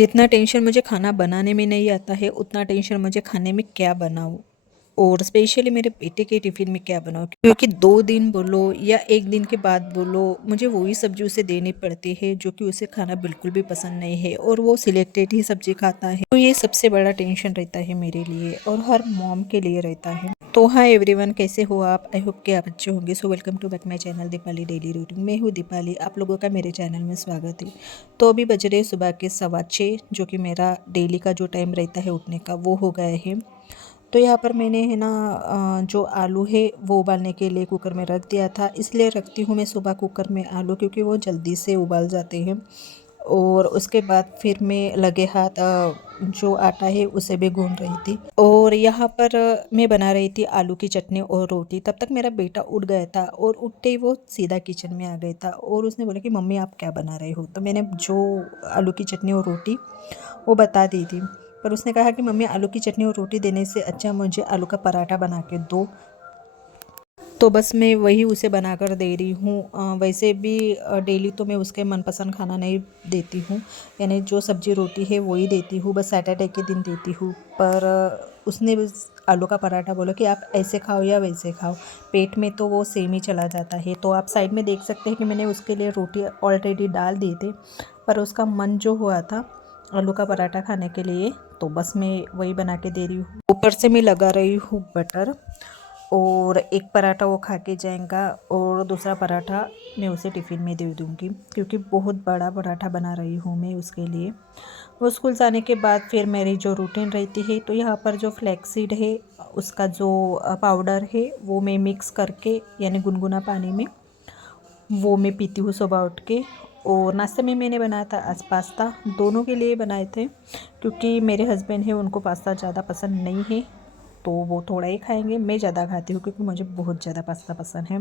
जितना टेंशन मुझे खाना बनाने में नहीं आता है उतना टेंशन मुझे खाने में क्या बनाऊँ और स्पेशली मेरे बेटे के टिफ़िन में क्या बनाऊँ, क्योंकि 2 दिन बोलो या 1 दिन के बाद बोलो मुझे वही सब्ज़ी उसे देनी पड़ती है जो कि उसे खाना बिल्कुल भी पसंद नहीं है और वो सिलेक्टेड ही सब्ज़ी खाता है। तो ये सबसे बड़ा टेंशन रहता है मेरे लिए और हर मॉम के लिए रहता है। तो हाय एवरीवन, कैसे हो आप? आई होप कि आप अच्छे होंगे। So welcome to back my channel Deepali daily routine. मैं हूँ दीपाली, आप लोगों का मेरे चैनल में स्वागत है। तो अभी बज रहे सुबह के 6:15, जो कि मेरा डेली का जो टाइम रहता है उठने का वो हो गया है। तो यहाँ पर मैंने है ना जो आलू है वो उबालने के लिए कुकर में रख दिया था। इसलिए रखती हूँ मैं सुबह कुकर में आलू, क्योंकि वो जल्दी से उबाल जाते हैं। और उसके बाद फिर मैं लगे हाथ जो आटा है उसे भी गूंद रही थी। और यहाँ पर मैं बना रही थी आलू की चटनी और रोटी। तब तक मेरा बेटा उठ गया था और उठते ही वो सीधा किचन में आ गया था और उसने बोला कि मम्मी आप क्या बना रहे हो। तो मैंने जो आलू की चटनी और रोटी वो बता दी थी। पर उसने कहा कि मम्मी आलू की चटनी और रोटी देने से अच्छा मुझे आलू का पराठा बना के दो। तो बस मैं वही उसे बनाकर दे रही हूँ। वैसे भी डेली तो मैं उसके मनपसंद खाना नहीं देती हूँ, यानी जो सब्जी रोटी है वही देती हूँ, बस सैटरडे के दिन देती हूँ। पर उसने बस आलू का पराठा बोला कि आप ऐसे खाओ या वैसे खाओ, पेट में तो वो सेम ही चला जाता है। तो आप साइड में देख सकते हैं कि मैंने उसके लिए रोटी ऑलरेडी डाल दी थी, पर उसका मन जो हुआ था आलू का पराठा खाने के लिए, तो बस मैं वही बना के दे रही हूँ। ऊपर से मैं लगा रही हूँ बटर, और एक पराठा वो खा के जाएगा और दूसरा पराठा मैं उसे टिफ़िन में दे दूँगी, क्योंकि बहुत बड़ा पराठा बना रही हूँ मैं उसके लिए। वो स्कूल जाने के बाद फिर मेरी जो रूटीन रहती है, तो यहाँ पर जो फ्लैक्सीड है उसका जो पाउडर है वो मैं मिक्स करके, यानी गुनगुना पानी में, वो मैं पीती हूँ सुबह उठ के। और नाश्ते में मैंने बनाया था आज पास्ता, दोनों के लिए बनाए थे, क्योंकि मेरे हस्बैंड हैं उनको पास्ता ज़्यादा पसंद नहीं है, तो वो थोड़ा ही खाएंगे। मैं ज़्यादा खाती हूँ क्योंकि मुझे बहुत ज़्यादा पास्ता पसंद है।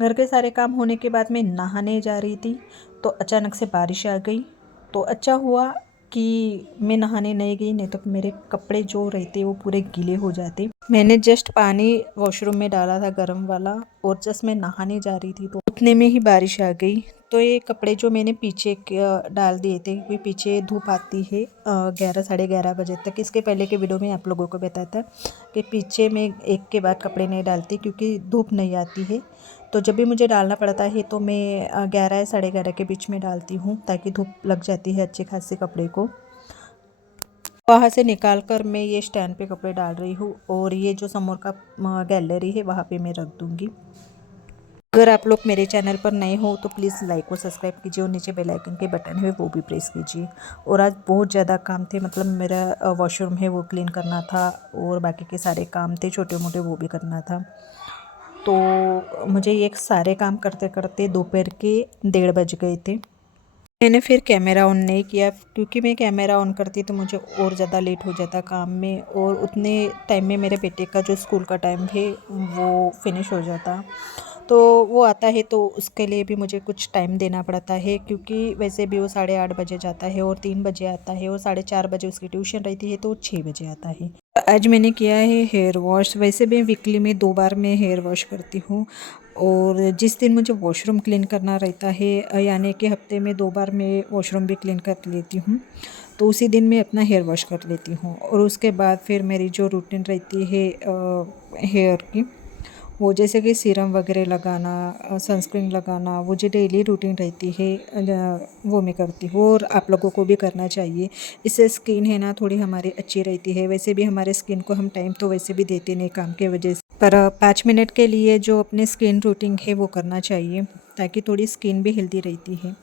घर के सारे काम होने के बाद मैं नहाने जा रही थी, तो अचानक से बारिश आ गई। तो अच्छा हुआ कि मैं नहाने नहीं गई, नहीं तो मेरे कपड़े जो रहते वो पूरे गीले हो जाते। मैंने जस्ट पानी वॉशरूम में डाला था गर्म वाला, और जस्ट मैं नहाने जा रही थी तो उतने में ही बारिश आ गई। तो ये कपड़े जो मैंने पीछे डाल दिए थे, क्योंकि पीछे धूप आती है 11 साढ़े 11 बजे तक। इसके पहले के वीडियो में आप लोगों को बताया था कि पीछे मैं एक के बाद कपड़े नहीं डालती, क्योंकि धूप नहीं आती है। तो जब भी मुझे डालना पड़ता है तो मैं 11 या साढ़े 11 के बीच में डालती हूँ, ताकि धूप लग जाती है अच्छे खासे कपड़े को। वहाँ से निकाल कर मैं ये स्टैंड पे कपड़े डाल रही हूँ, और ये जो समोर का गैलरी है वहाँ पे मैं रख दूँगी। अगर आप लोग मेरे चैनल पर नए हो तो प्लीज़ लाइक और सब्सक्राइब कीजिए, और नीचे बेल आइकन के बटन है वो भी प्रेस कीजिए। और आज बहुत ज़्यादा काम थे, मतलब मेरा वॉशरूम है वो क्लीन करना था, और बाकी के सारे काम थे छोटे मोटे वो भी करना था। तो मुझे ये सारे काम करते करते दोपहर के 1:30 बज गए थे। मैंने फिर कैमरा ऑन नहीं किया, क्योंकि मैं कैमरा ऑन करती तो मुझे और ज़्यादा लेट हो जाता काम में, और उतने टाइम में मेरे बेटे का जो स्कूल का टाइम है वो फिनिश हो जाता। तो वो आता है तो उसके लिए भी मुझे कुछ टाइम देना पड़ता है, क्योंकि वैसे भी वो 8:30 बजे जाता है और 3 बजे आता है, और 4:30 बजे उसकी ट्यूशन रहती है, तो 6 बजे आता है। आज मैंने किया है हेयर वॉश। वैसे भी वीकली में 2 बार मैं हेयर वॉश करती हूँ, और जिस दिन मुझे वॉशरूम क्लीन करना रहता है, यानी कि हफ्ते में 2 बार मैं वॉशरूम भी क्लीन कर लेती हूँ, तो उसी दिन मैं अपना हेयर वॉश कर लेती हूँ। और उसके बाद फिर मेरी जो रूटीन रहती है हेयर की, वो जैसे कि सीरम वगैरह लगाना, सनस्क्रीन लगाना, वो जो डेली रूटीन रहती है वो मैं करती हूँ, और आप लोगों को भी करना चाहिए। इससे स्किन है ना थोड़ी हमारी अच्छी रहती है। वैसे भी हमारे स्किन को हम टाइम तो वैसे भी देते नहीं काम के वजह से, पर 5 मिनट के लिए जो अपनी स्किन रूटीन है वो करना चाहिए, ताकि थोड़ी स्किन भी हेल्दी रहती है।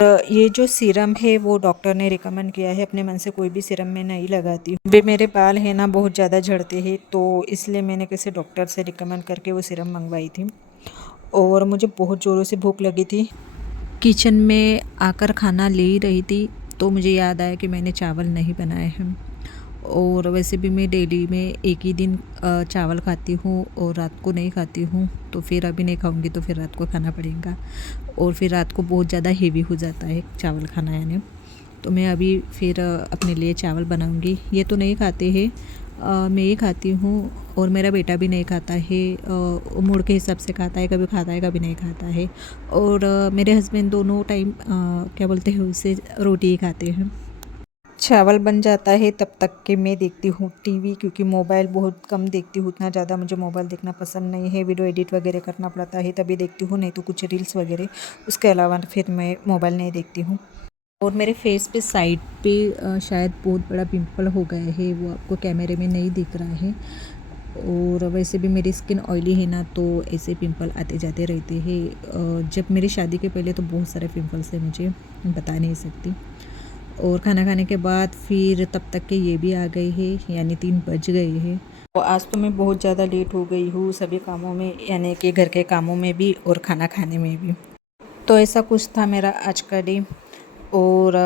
ये जो सीरम है वो डॉक्टर ने रिकमेंड किया है, अपने मन से कोई भी सीरम मैं नहीं लगाती हूँ। वे मेरे बाल है ना बहुत ज़्यादा झड़ते हैं, तो इसलिए मैंने किसी डॉक्टर से रिकमेंड करके वो सीरम मंगवाई थी। और मुझे बहुत ज़ोरों से भूख लगी थी। किचन में आकर खाना ले ही रही थी, तो मुझे याद आया कि मैंने चावल नहीं बनाए हैं। और वैसे भी मैं डेली में एक ही दिन चावल खाती हूँ और रात को नहीं खाती हूँ, तो फिर अभी नहीं खाऊंगी तो फिर रात को खाना पड़ेगा, और फिर रात को बहुत ज़्यादा हेवी हो जाता है चावल खाना, यानी। तो मैं अभी फिर अपने लिए चावल बनाऊंगी। ये तो नहीं खाते हैं, मैं ही खाती हूँ और मेरा बेटा भी नहीं खाता है। मूड के हिसाब से खाता है, कभी खाता है कभी नहीं खाता है। और मेरे हस्बैंड दोनों टाइम क्या बोलते हैं उसे, रोटी ही खाते हैं। चावल बन जाता है तब तक के मैं देखती हूँ टीवी, क्योंकि मोबाइल बहुत कम देखती हूँ। उतना ज़्यादा मुझे मोबाइल देखना पसंद नहीं है। वीडियो एडिट वगैरह करना पड़ता है तभी देखती हूँ, नहीं तो कुछ रील्स वगैरह। उसके अलावा फिर मैं मोबाइल नहीं देखती हूँ। और मेरे फेस पे साइड पे शायद बहुत बड़ा पिंपल हो गया है, वो आपको कैमरे में नहीं दिख रहा है। और वैसे भी मेरी स्किन ऑयली है ना, तो ऐसे पिंपल आते जाते रहते हैं। जब मेरी शादी के पहले तो बहुत सारे पिंपल्स थे, मुझे बता नहीं सकती। और खाना खाने के बाद फिर तब तक के ये भी आ गए हैं, यानी 3 बज गए हैं। तो आज तो मैं बहुत ज़्यादा लेट हो गई हूँ सभी कामों में, यानी कि घर के कामों में भी और खाना खाने में भी। तो ऐसा कुछ था मेरा आज का डे। और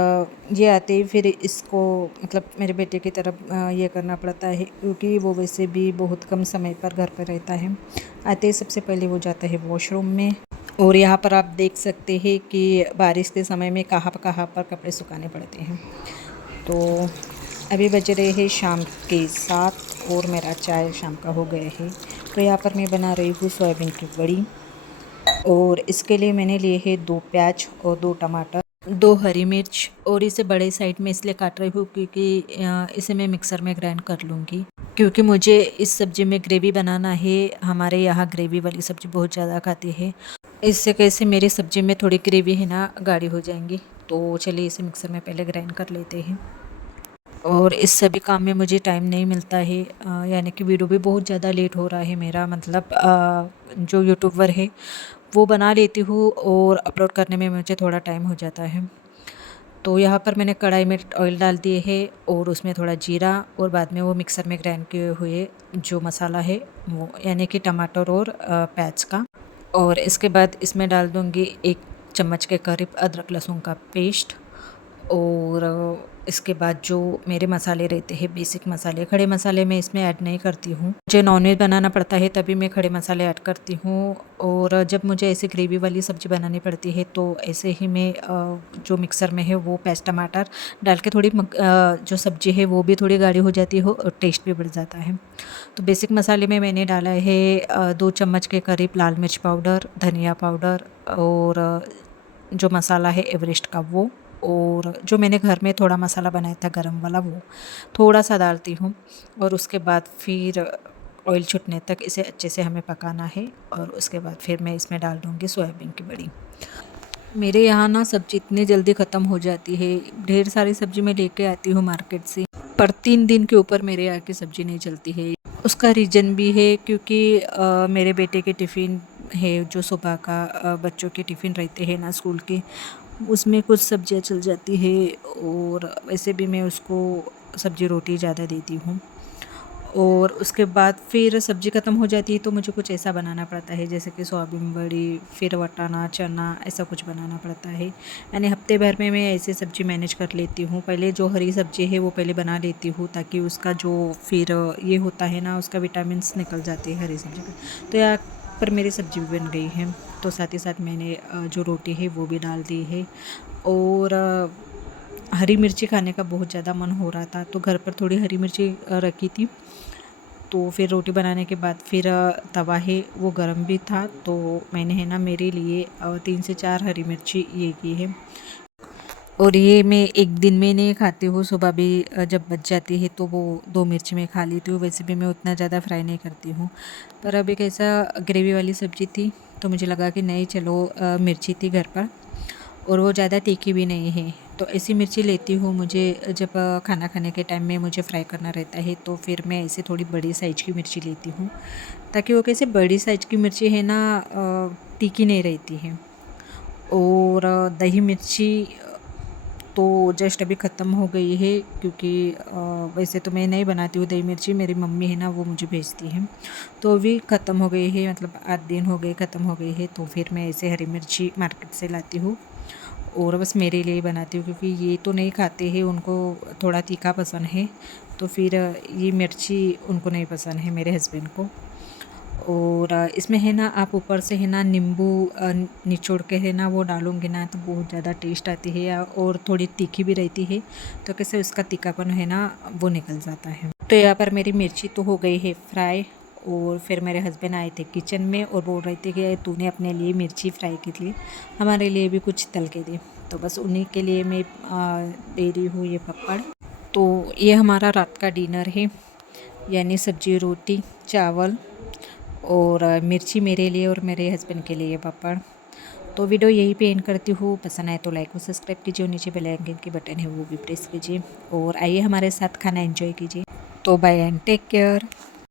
ये आते ही फिर इसको, मतलब मेरे बेटे की तरफ ये करना पड़ता है, क्योंकि वो वैसे भी बहुत कम समय पर घर पर रहता है। आते ही सबसे पहले वो जाता है वॉशरूम में। और यहाँ पर आप देख सकते हैं कि बारिश के समय में कहाँ पर कपड़े सुखाने पड़ते हैं। तो अभी बज रहे हैं शाम के 7 और मेरा चाय शाम का हो गया है। तो यहाँ पर मैं बना रही हूँ सोयाबीन की बड़ी। और इसके लिए मैंने लिए हैं 2 प्याज और 2 टमाटर, 2 हरी मिर्च। और इसे बड़े साइड में इसलिए काट रही हूँ क्योंकि इसे मैं मिक्सर में ग्राइंड कर लूँगी, क्योंकि मुझे इस सब्ज़ी में ग्रेवी बनाना है। हमारे यहाँ ग्रेवी वाली सब्ज़ी बहुत ज़्यादा खाती है। इससे कैसे मेरी सब्ज़ी में थोड़ी ग्रेवी है ना गाढ़ी हो जाएंगी। तो चलिए इसे मिक्सर में पहले ग्राइंड कर लेते हैं। और इस सभी काम में मुझे टाइम नहीं मिलता है, यानी कि वीडियो भी बहुत ज़्यादा लेट हो रहा है मेरा। मतलब जो यूट्यूबर है वो बना लेती हूँ और अपलोड करने में मुझे थोड़ा टाइम हो जाता है। तो यहाँ पर मैंने कढ़ाई में ऑयल डाल दिए है और उसमें थोड़ा जीरा, और बाद में वो मिक्सर में ग्राइंड किए हुए जो मसाला है वो, यानी कि टमाटर और प्याज का। और इसके बाद इसमें डाल दूँगी 1 चम्मच के करीब अदरक लहसुन का पेस्ट। और इसके बाद जो मेरे मसाले रहते हैं, बेसिक मसाले, खड़े मसाले मैं इसमें ऐड नहीं करती हूँ। मुझे नॉनवेज बनाना पड़ता है तभी मैं खड़े मसाले ऐड करती हूँ। और जब मुझे ऐसे ग्रेवी वाली सब्ज़ी बनानी पड़ती है तो ऐसे ही मैं जो मिक्सर में है वो पेस्ट टमाटर डाल के थोड़ी जो सब्ज़ी है वो भी थोड़ी गाढ़ी हो जाती हो और टेस्ट भी बढ़ जाता है। तो बेसिक मसाले में मैंने डाला है 2 चम्मच के करीब लाल मिर्च पाउडर, धनिया पाउडर, और जो मसाला है एवरेस्ट का वो, और जो मैंने घर में थोड़ा मसाला बनाया था गरम वाला वो थोड़ा सा डालती हूँ। और उसके बाद फिर ऑयल छूटने तक इसे अच्छे से हमें पकाना है। और उसके बाद फिर मैं इसमें डाल दूँगी सोयाबीन की बड़ी। मेरे यहाँ ना सब्ज़ी इतनी जल्दी ख़त्म हो जाती है, ढेर सारी सब्ज़ी मैं लेके आती हूँ मार्केट से, पर 3 दिन के ऊपर मेरे यहाँ की सब्ज़ी नहीं चलती है। उसका रीज़न भी है क्योंकि मेरे बेटे के टिफ़िन है, जो सुबह का बच्चों के टिफ़िन रहते हैं ना स्कूल के, उसमें कुछ सब्जियाँ चल जाती है। और वैसे भी मैं उसको सब्ज़ी रोटी ज़्यादा देती हूँ। और उसके बाद फिर सब्ज़ी ख़त्म हो जाती है तो मुझे कुछ ऐसा बनाना पड़ता है, जैसे कि सोयाबीन बड़ी, फिर वटाना, चना, ऐसा कुछ बनाना पड़ता है। यानी हफ्ते भर में मैं ऐसे सब्ज़ी मैनेज कर लेती हूँ। पहले जो हरी सब्ज़ी है वो पहले बना लेती हूँ, ताकि उसका जो फिर ये होता है ना, उसका विटामिन्स निकल जाते हैं हरी सब्ज़ी का। तो यहाँ पर मेरी सब्ज़ी भी बन गई है। तो साथ ही साथ मैंने जो रोटी है वो भी डाल दी है। और हरी मिर्ची खाने का बहुत ज़्यादा मन हो रहा था, तो घर पर थोड़ी हरी मिर्ची रखी थी। तो फिर रोटी बनाने के बाद फिर तवा है वो गर्म भी था, तो मैंने है ना मेरे लिए 3 से 4 हरी मिर्ची ये की है। और ये मैं एक दिन में नहीं खाती हूँ, सुबह भी जब बच जाती है तो वो 2 मिर्ची मैं खा लेती हूँ। वैसे भी मैं उतना ज़्यादा फ्राई नहीं करती हूँ। पर अब एक ऐसा ग्रेवी वाली सब्ज़ी थी तो मुझे लगा कि नहीं चलो, मिर्ची थी घर पर और वो ज़्यादा तीखी भी नहीं है, तो ऐसी मिर्ची लेती हूँ। मुझे जब खाना खाने के टाइम में मुझे फ्राई करना रहता है तो फिर मैं ऐसे थोड़ी बड़ी साइज़ की मिर्ची लेती हूँ, ताकि वो कैसे बड़ी साइज़ की मिर्ची है ना, तीखी नहीं रहती है। और दही मिर्ची तो जस्ट अभी ख़त्म हो गई है, क्योंकि वैसे तो मैं नहीं बनाती हूँ दही मिर्ची, मेरी मम्मी है ना वो मुझे भेजती है। तो अभी ख़त्म हो गई है, मतलब 8 दिन हो गए ख़त्म हो गई है। तो फिर मैं ऐसे हरी मिर्ची मार्केट से लाती हूँ और बस मेरे लिए बनाती हूँ, क्योंकि ये तो नहीं खाते हैं, उनको थोड़ा तीखा पसंद है। तो फिर ये मिर्ची उनको नहीं पसंद है, मेरे हस्बैंड को। और इसमें है ना आप ऊपर से है ना नींबू निचोड़ के है ना वो डालूँगी ना, तो बहुत ज़्यादा टेस्ट आती है, और थोड़ी तीखी भी रहती है, तो कैसे उसका तीखापन है ना वो निकल जाता है। तो यहाँ पर मेरी मिर्ची तो हो गई है फ्राई, और फिर मेरे हस्बैंड आए थे किचन में और बोल रहे थे कि तूने अपने लिए मिर्ची फ्राई की थी, हमारे लिए भी कुछ तल के दे। तो बस उन्हीं के लिए मैं दे रही हूँ ये पापड़। तो ये हमारा रात का डिनर है, यानी सब्जी, रोटी, चावल और मिर्ची मेरे लिए और मेरे हस्बैंड के लिए पापड़। तो वीडियो यहीं पे एंड करती हूँ। पसंद आए तो लाइक और सब्सक्राइब कीजिए और नीचे बेल आइकन की बटन है वो भी प्रेस कीजिए, और आइए हमारे साथ खाना एंजॉय कीजिए। तो बाय एंड टेक केयर।